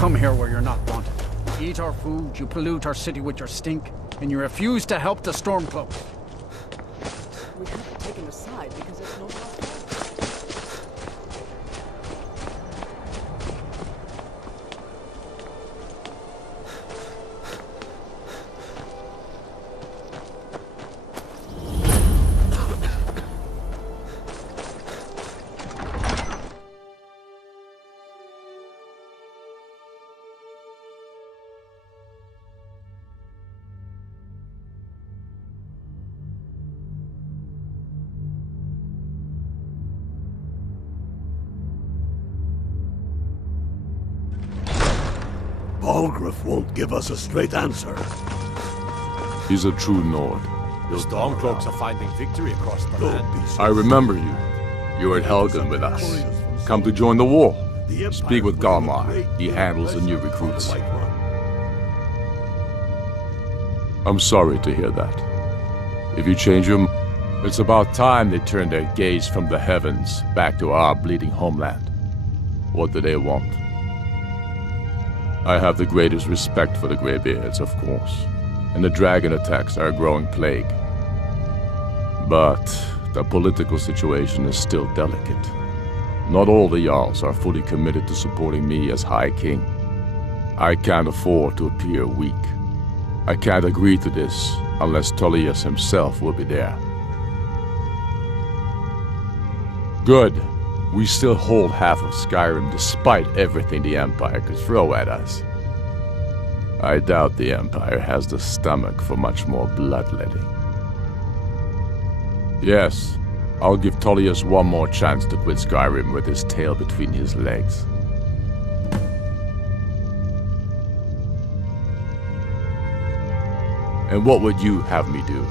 come here where you're not wanted. You eat our food, you pollute our city with your stink, and you refuse to help the Stormcloaks. We haven't taken a side because it's not our fault. Balgruuf won't give us a straight answer. He's a true Nord. The Stormcloaks are finding victory across the Don't land. be so I remember you. You were at Helgen with us. Come to join the war. Speak with Galmar. He handles the new recruits. I'm sorry to hear that. If you change your mind, it's about time they turn their gaze from the heavens back to our bleeding homeland. What do they want? I have the greatest respect for the Greybeards, of course, and the dragon attacks are a growing plague. But the political situation is still delicate. Not all the Jarls are fully committed to supporting me as High King. I can't afford to appear weak. I can't agree to this unless Tullius himself will be there. Good. We still hold half of Skyrim despite everything the Empire could throw at us. I doubt the Empire has the stomach for much more bloodletting. Yes, I'll give Tullius one more chance to quit Skyrim with his tail between his legs. And what would you have me do?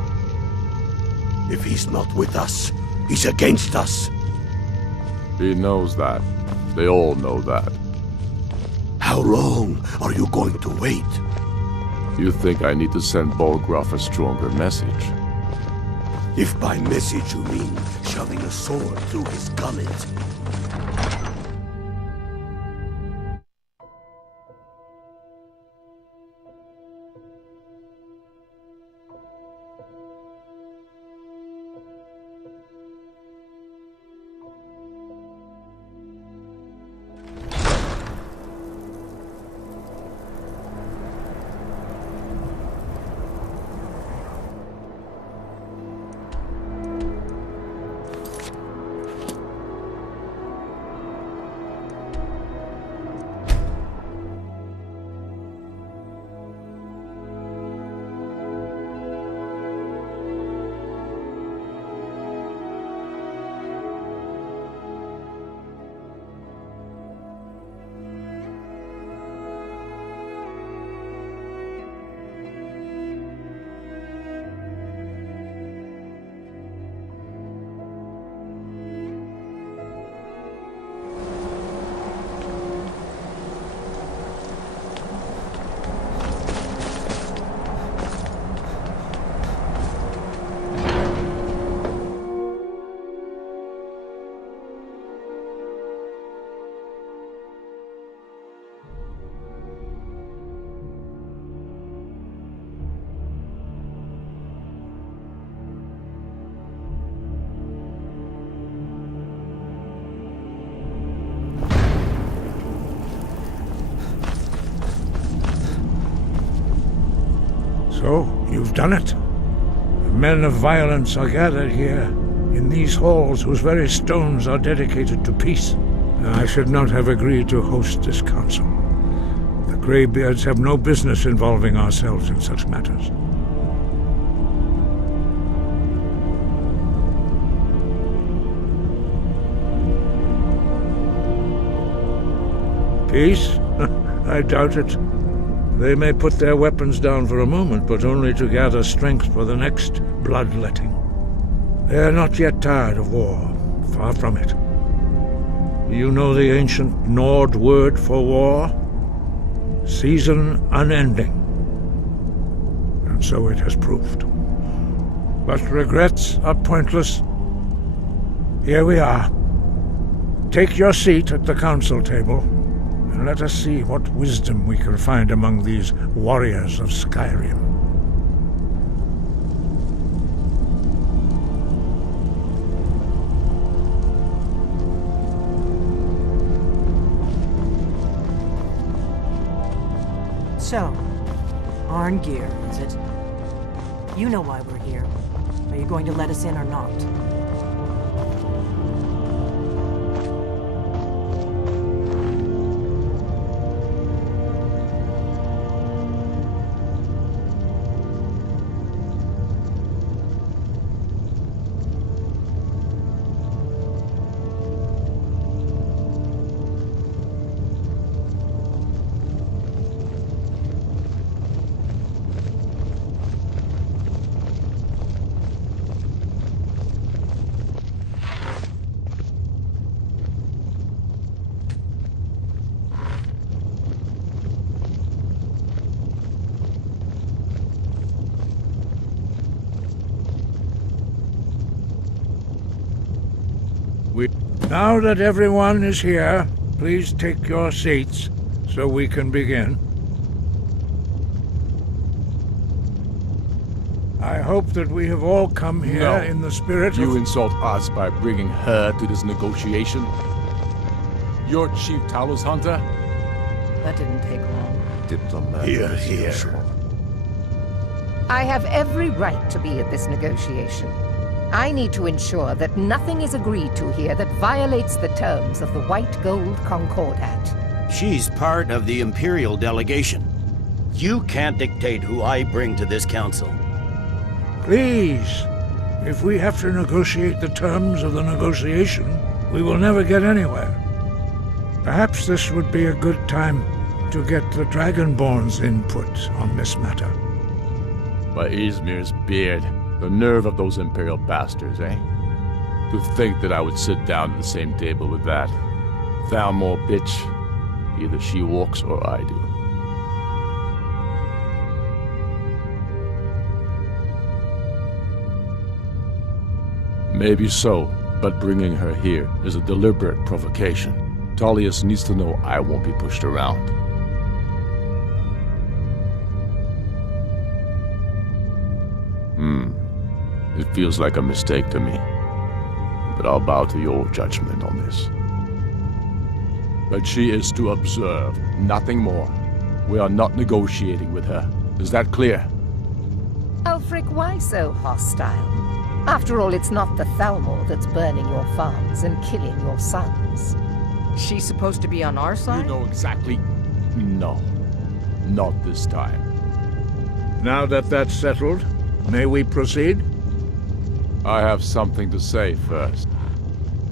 If he's not with us, he's against us. He knows that. They all know that. How long are you going to wait? You think I need to send Balgruuf a stronger message? If by message you mean shoving a sword through his gullet. So, you've done it. The men of violence are gathered here, in these halls whose very stones are dedicated to peace. I should not have agreed to host this council. The Greybeards have no business involving ourselves in such matters. Peace? I doubt it. They may put their weapons down for a moment, but only to gather strength for the next bloodletting. They are not yet tired of war, far from it. Do you know the ancient Nord word for war? Season unending. And so it has proved. But regrets are pointless. Here we are. Take your seat at the council table, and let us see what wisdom we can find among these warriors of Skyrim. So, Arngeir, is it? You know why we're here. Are you going to let us in or not? Now that everyone is here, please take your seats so we can begin. I hope that we have all come here No. in the spirit You of... insult us by bringing her to this negotiation? You're Chief Talos Hunter? That didn't take long. Diplomat. Here, here. I have every right to be at this negotiation. I need to ensure that nothing is agreed to here that violates the terms of the White Gold Concordat. She's part of the Imperial delegation. You can't dictate who I bring to this council. Please, if we have to negotiate the terms of the negotiation, we will never get anywhere. Perhaps this would be a good time to get the Dragonborn's input on this matter. By Izmir's beard. The nerve of those Imperial bastards, eh? To think that I would sit down at the same table with that. Thalmor bitch. Either she walks or I do. Maybe so, but bringing her here is a deliberate provocation. Tullius needs to know I won't be pushed around. It feels like a mistake to me, but I'll bow to your judgment on this. But she is to observe, nothing more. We are not negotiating with her. Is that clear? Ulfric, why so hostile? After all, it's not the Thalmor that's burning your farms and killing your sons. She's supposed to be on our You side? know exactly... No. Not this time. Now that that's settled, may we proceed? I have something to say first.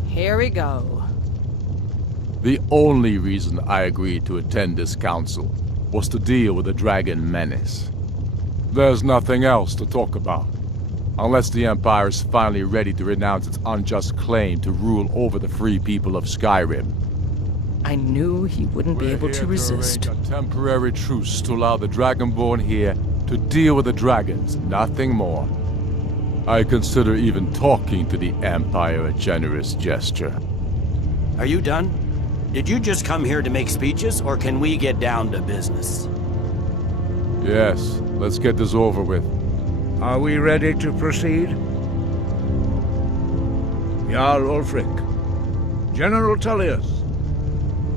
Here we go. The only reason I agreed to attend this council was to deal with the dragon menace. There's nothing else to talk about. Unless the Empire is finally ready to renounce its unjust claim to rule over the free people of Skyrim. I knew he wouldn't be able to resist. Arrange a temporary truce to allow the Dragonborn here to deal with the dragons, nothing more. I consider even talking to the Empire a generous gesture. Are you done? Did you just come here to make speeches, or can we get down to business? Yes, let's get this over with. Are we ready to proceed? Jarl Ulfric, General Tullius,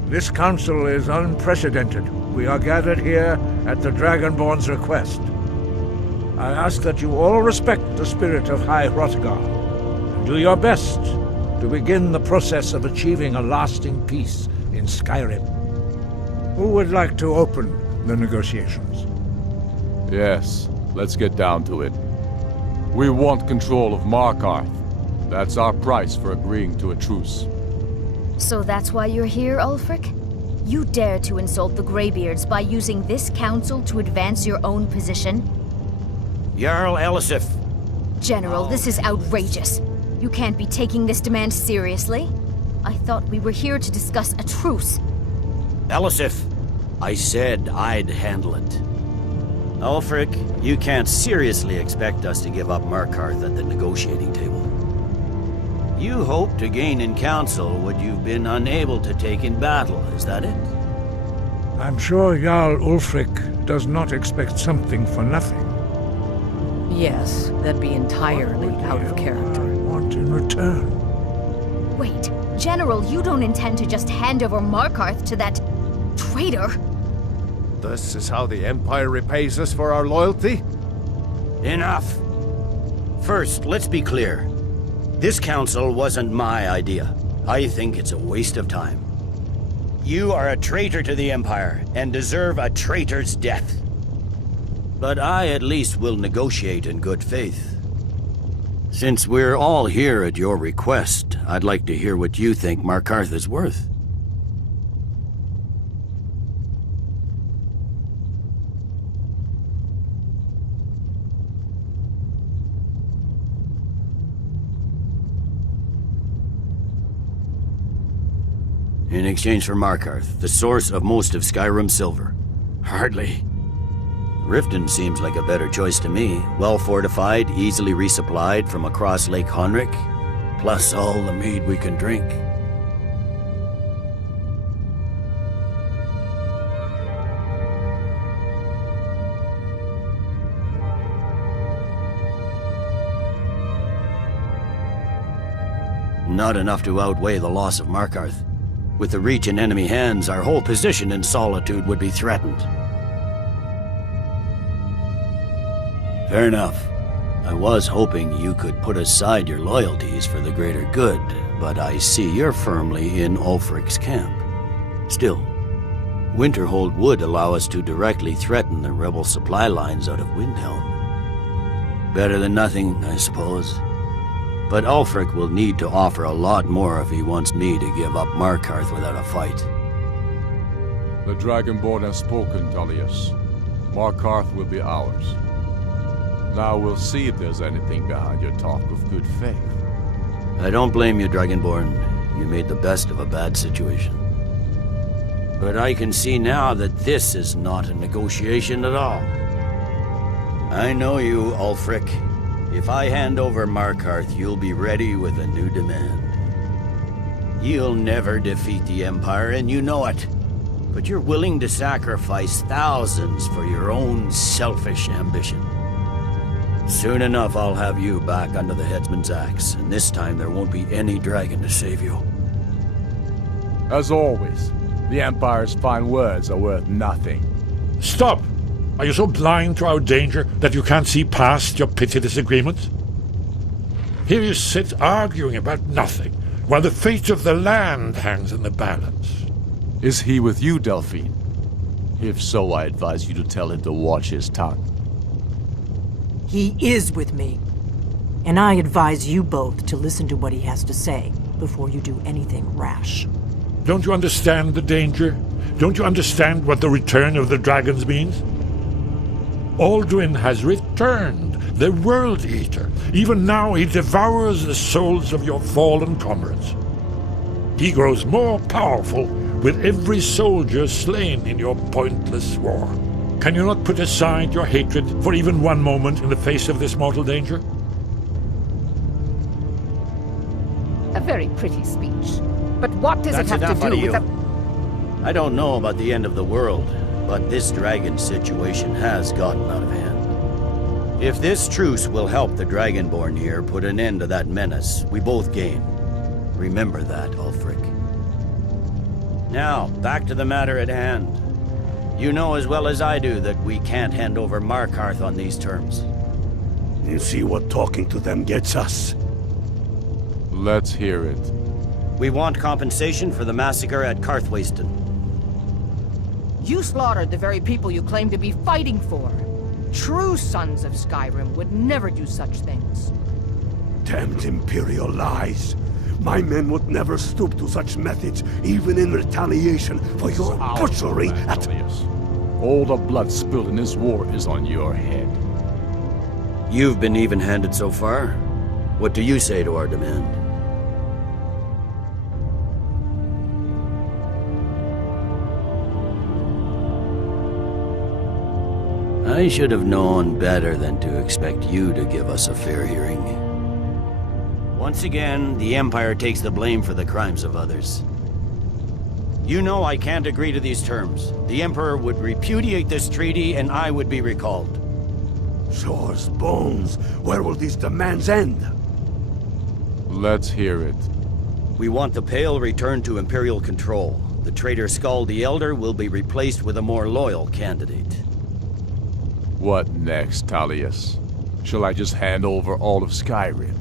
this council is unprecedented. We are gathered here at the Dragonborn's request. I ask that you all respect the spirit of High Hrothgar, and do your best to begin the process of achieving a lasting peace in Skyrim. Who would like to open the negotiations? Yes, let's get down to it. We want control of Markarth. That's our price for agreeing to a truce. So that's why you're here, Ulfric? You dare to insult the Greybeards by using this council to advance your own position? Jarl Elisif. General, this is outrageous. You can't be taking this demand seriously. I thought we were here to discuss a truce. Elisif, I said I'd handle it. Ulfric, you can't seriously expect us to give up Markarth at the negotiating table. You hoped to gain in council what you've been unable to take in battle, is that it? I'm sure Jarl Ulfric does not expect something for nothing. Yes, that'd be entirely out of character. I want in return. Wait, General, you don't intend to just hand over Markarth to that traitor? This is how the Empire repays us for our loyalty? Enough! First, let's be clear. This council wasn't my idea. I think it's a waste of time. You are a traitor to the Empire, and deserve a traitor's death. But I at least will negotiate in good faith. Since we're all here at your request, I'd like to hear what you think Markarth is worth. In exchange for Markarth, the source of most of Skyrim's silver. Hardly. Riften seems like a better choice to me. Well fortified, easily resupplied from across Lake Honric, plus all the mead we can drink. Not enough to outweigh the loss of Markarth. With the Reach in enemy hands, our whole position in Solitude would be threatened. Fair enough. I was hoping you could put aside your loyalties for the greater good, but I see you're firmly in Ulfric's camp. Still, Winterhold would allow us to directly threaten the rebel supply lines out of Windhelm. Better than nothing, I suppose. But Ulfric will need to offer a lot more if he wants me to give up Markarth without a fight. The Dragonborn has spoken, Tullius. Markarth will be ours. Now we'll see if there's anything behind your talk of good faith. I don't blame you, Dragonborn. You made the best of a bad situation. But I can see now that this is not a negotiation at all. I know you, Ulfric. If I hand over Markarth, you'll be ready with a new demand. You'll never defeat the Empire, and you know it. But you're willing to sacrifice thousands for your own selfish ambition. Soon enough, I'll have you back under the headsman's axe, and this time there won't be any dragon to save you. As always, the Empire's fine words are worth nothing. Stop! Are you so blind to our danger that you can't see past your petty disagreements? Here you sit arguing about nothing, while the fate of the land hangs in the balance. Is he with you, Delphine? If so, I advise you to tell him to watch his tongue. He is with me. And I advise you both to listen to what he has to say before you do anything rash. Don't you understand the danger? Don't you understand what the return of the dragons means? Alduin has returned, the World Eater. Even now he devours the souls of your fallen comrades. He grows more powerful with every soldier slain in your pointless war. Can you not put aside your hatred for even one moment in the face of this mortal danger? A very pretty speech. But what does That's it have to do with the... I don't know about the end of the world, but this dragon situation has gotten out of hand. If this truce will help the Dragonborn here put an end to that menace, we both gain. Remember that, Ulfric. Now, back to the matter at hand. You know as well as I do that we can't hand over Markarth on these terms. You see what talking to them gets us? Let's hear it. We want compensation for the massacre at Karthwasten. You slaughtered the very people you claim to be fighting for. True sons of Skyrim would never do such things. Damned Imperial lies. My men would never stoop to such methods, even in retaliation for your butchery at... All the blood spilled in this war is on your head. You've been even-handed so far. What do you say to our demand? I should have known better than to expect you to give us a fair hearing. Once again, the Empire takes the blame for the crimes of others. You know I can't agree to these terms. The Emperor would repudiate this treaty and I would be recalled. Shaw's bones. Where will these demands end? Let's hear it. We want the Pale returned to Imperial control. The traitor Skull the Elder will be replaced with a more loyal candidate. What next, Tullius? Shall I just hand over all of Skyrim?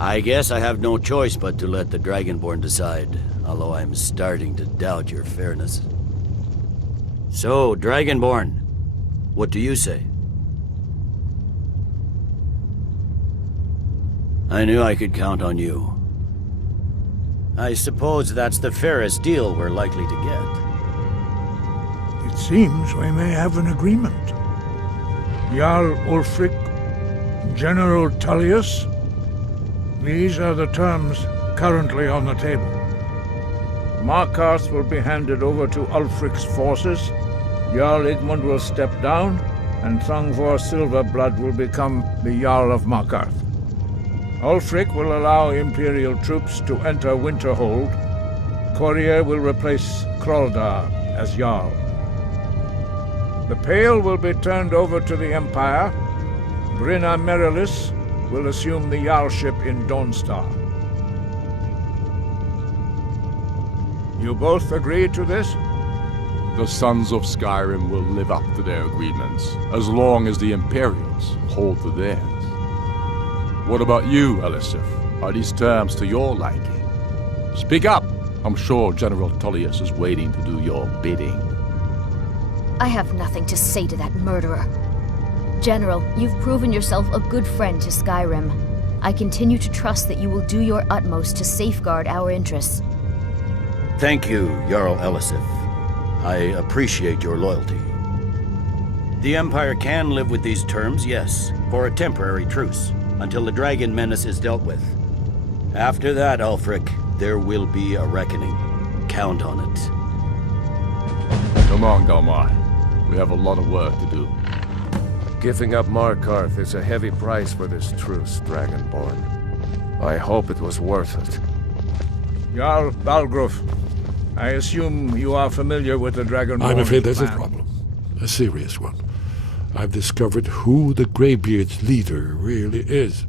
I guess I have no choice but to let the Dragonborn decide, although I'm starting to doubt your fairness. So, Dragonborn, what do you say? I knew I could count on you. I suppose that's the fairest deal we're likely to get. It seems we may have an agreement. Jarl Ulfric, General Tullius, these are the terms currently on the table. Markarth will be handed over to Ulfric's forces, Jarl Igmund will step down, and Thungvor Silverblood will become the Jarl of Markarth. Ulfric will allow Imperial troops to enter Winterhold. Courier will replace Kraldar as Jarl. The Pale will be turned over to the Empire. Brinna Merilis will assume the Jarlship in Dawnstar. You both agree to this? The Sons of Skyrim will live up to their agreements, as long as the Imperials hold to theirs. What about you, Elisif? Are these terms to your liking? Speak up! I'm sure General Tullius is waiting to do your bidding. I have nothing to say to that murderer. General, you've proven yourself a good friend to Skyrim. I continue to trust that you will do your utmost to safeguard our interests. Thank you, Jarl Elisif. I appreciate your loyalty. The Empire can live with these terms, yes, for a temporary truce, until the dragon menace is dealt with. After that, Ulfric, there will be a reckoning. Count on it. Come on, Galmar. We have a lot of work to do. Giving up Markarth is a heavy price for this truce, Dragonborn. I hope it was worth it. Jarl Balgruf, I assume you are familiar with the Dragonborn I'm afraid there's a plan. problem. A serious one. I've discovered who the Greybeard's leader really is.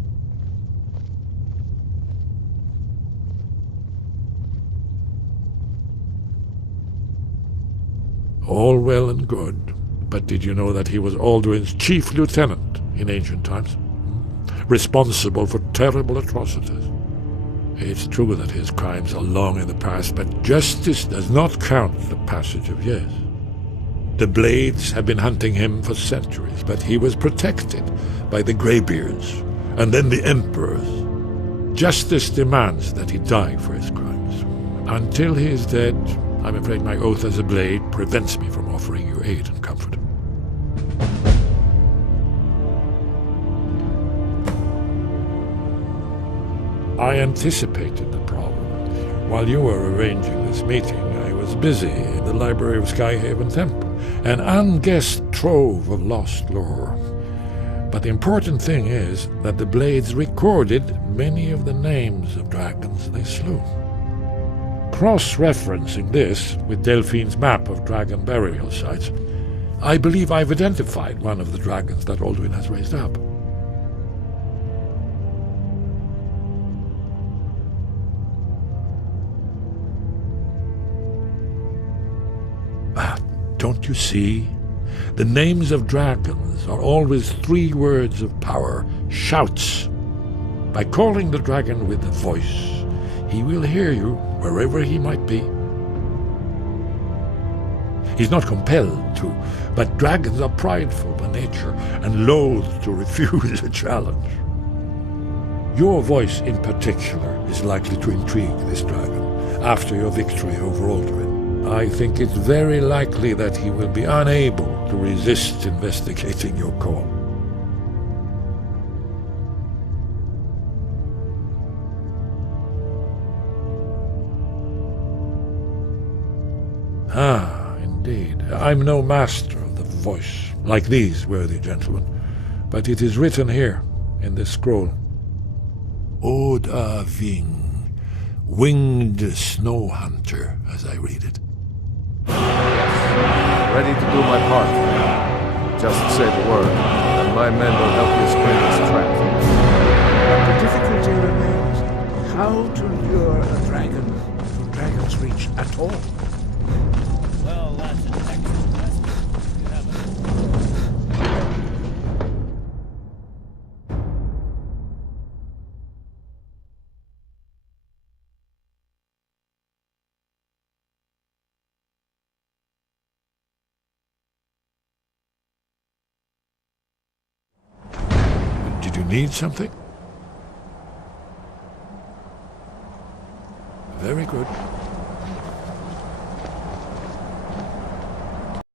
All well and good, but did you know that he was Alduin's chief lieutenant in ancient times? Responsible for terrible atrocities. It's true that his crimes are long in the past, but justice does not count the passage of years. The Blades have been hunting him for centuries, but he was protected by the Greybeards, and then the Emperors. Justice demands that he die for his crimes. Until he is dead, I'm afraid my oath as a Blade prevents me from offering you aid and comfort. I anticipated the problem. While you were arranging this meeting, I was busy in the library of Skyhaven Temple, an unguessed trove of lost lore. But the important thing is that the Blades recorded many of the names of dragons they slew. Cross-referencing this with Delphine's map of dragon burial sites, I believe I've identified one of the dragons that Alduin has raised up. Don't you see? The names of dragons are always 3 words of power, shouts. By calling the dragon with a voice, he will hear you wherever he might be. He's not compelled to, but dragons are prideful by nature and loath to refuse a challenge. Your voice in particular is likely to intrigue this dragon after your victory over Alduin. I think it's very likely that he will be unable to resist investigating your call. Ah, indeed. I'm no master of the voice, like these worthy gentlemen, but it is written here, in this scroll. Oda Ving, winged snow hunter, as I read it. Ready to do my part. Just say the word, and my men will help you spring this trap. The difficulty remains how to lure a dragon to Dragon's Reach at all. Well, that's an excellent question. You haven't. Did you need something? Very good.